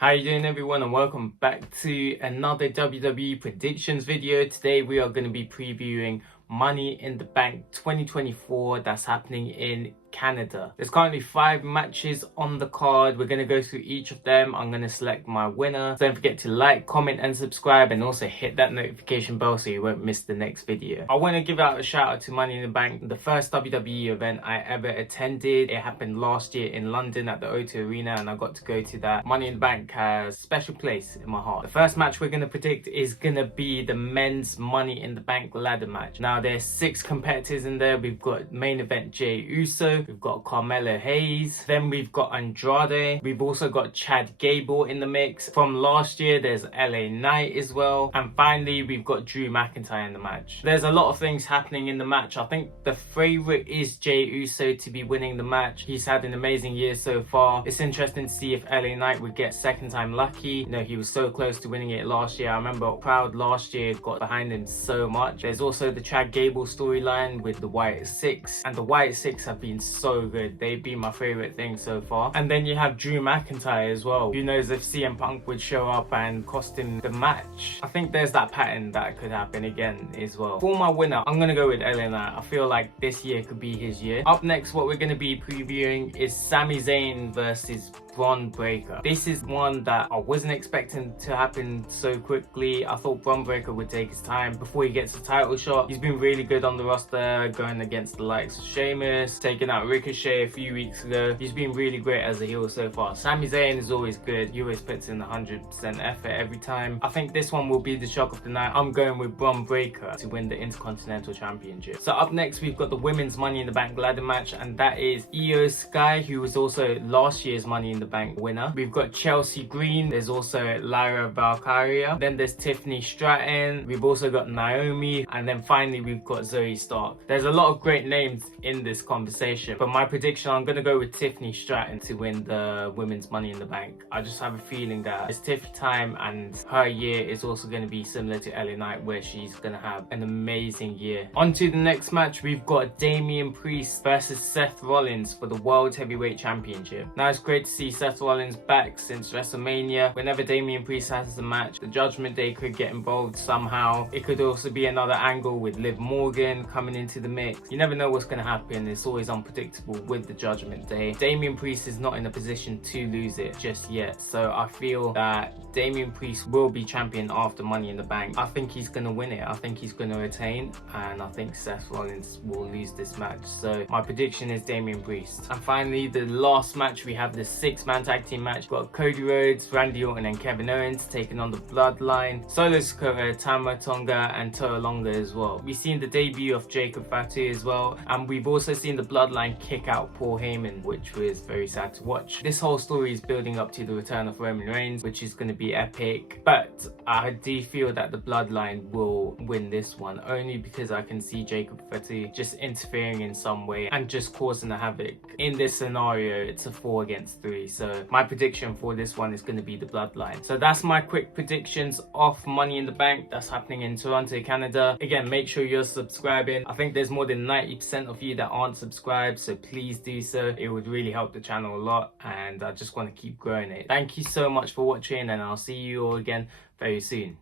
How you doing everyone, and welcome back to another WWE predictions video. Today we are going to be previewing Money in the Bank 2024 that's happening in Canada. There's currently 5 matches on the card. We're going to go through each of them. I'm going to select my winner. Don't forget to like, comment and subscribe, and also hit that notification bell so you won't miss the next video. I want to give out a shout out to Money in the Bank, the first WWE event I ever attended. It happened last year in London at the O2 Arena and I got to go to that. Money in the Bank has a special place in my heart. The first match we're going to predict is going to be the men's Money in the Bank ladder match. Now there's 6 competitors in there. We've got main event Jey Uso, we've got Carmelo Hayes, then we've got Andrade, we've also got Chad Gable in the mix. From last year there's LA Knight as well, and finally we've got Drew McIntyre in the match. There's a lot of things happening in the match. I think the favourite is Jey Uso to be winning the match. He's had an amazing year so far. It's interesting to see if LA Knight would get second time lucky. You know, he was so close to winning it last year. I remember crowd last year got behind him so much. There's also the Chad Gable storyline with the Wyatt Six, and the Wyatt Six have been so good. They've been my favorite thing so far. And then you have Drew McIntyre as well. Who knows if CM Punk would show up and cost him the match. I think there's that pattern that could happen again as well. For my winner, I'm gonna go with LA Knight. I feel like this year could be his year. Up next, what we're gonna be previewing is Sami Zayn versus Bron Breakker. This is one that I wasn't expecting to happen so quickly. I thought Bron Breakker would take his time before he gets the title shot. He's been really good on the roster, going against the likes of Sheamus, taking out Ricochet a few weeks ago. He's been really great as a heel so far. Sami Zayn is always good. He always puts in 100% effort every time. I think this one will be the shock of the night. I'm going with Bron Breakker to win the Intercontinental Championship. So up next, we've got the women's Money in the Bank ladder match, and that is Io Sky, who was also last year's Money in the Bank winner. We've got Chelsea Green. There's also Lyra Valkyria. Then there's Tiffany Stratton. We've also got Naomi, and then finally we've got Zoe Stark. There's a lot of great names in this conversation, but my prediction, I'm gonna go with Tiffany Stratton to win the women's Money in the Bank. I just have a feeling that it's Tiffy time, and her year is also going to be similar to LA Knight, where she's gonna have an amazing year. On to the next match, we've got Damian Priest versus Seth Rollins for the World Heavyweight Championship. Now it's great to see Seth Rollins back since WrestleMania. Whenever Damian Priest has a match, the Judgment Day could get involved somehow. It could also be another angle with Liv Morgan coming into the mix. You never know what's going to happen. It's always unpredictable with the Judgment Day. Damian Priest is not in a position to lose it just yet, so I feel that Damian Priest will be champion after Money in the Bank. I think he's going to win it. I think he's going to retain, and I think Seth Rollins will lose this match. So my prediction is Damian Priest. And finally, the last match, we have the 6-man tag team match. We've got Cody Rhodes, Randy Orton and Kevin Owens taking on the Bloodline, Solo Sikoa, Tama Tonga and Toa Longa as well. We've seen the debut of Jacob Fatu as well, and we've also seen the Bloodline kick out Paul Heyman, which was very sad to watch. This whole story is building up to the return of Roman Reigns, which is going to be epic, but I do feel that the Bloodline will win this one, only because I can see Jacob Fatu just interfering in some way and just causing a havoc. In this scenario, it's a 4 against 3, so my prediction for this one is going to be the Bloodline. So that's my quick predictions of Money in the Bank that's happening in Toronto, Canada. Again, make sure you're subscribing. I think there's more than 90% of you that aren't subscribed, so please do so. It would really help the channel a lot, and I just want to keep growing it. Thank you so much for watching, and I'll see you all again very soon.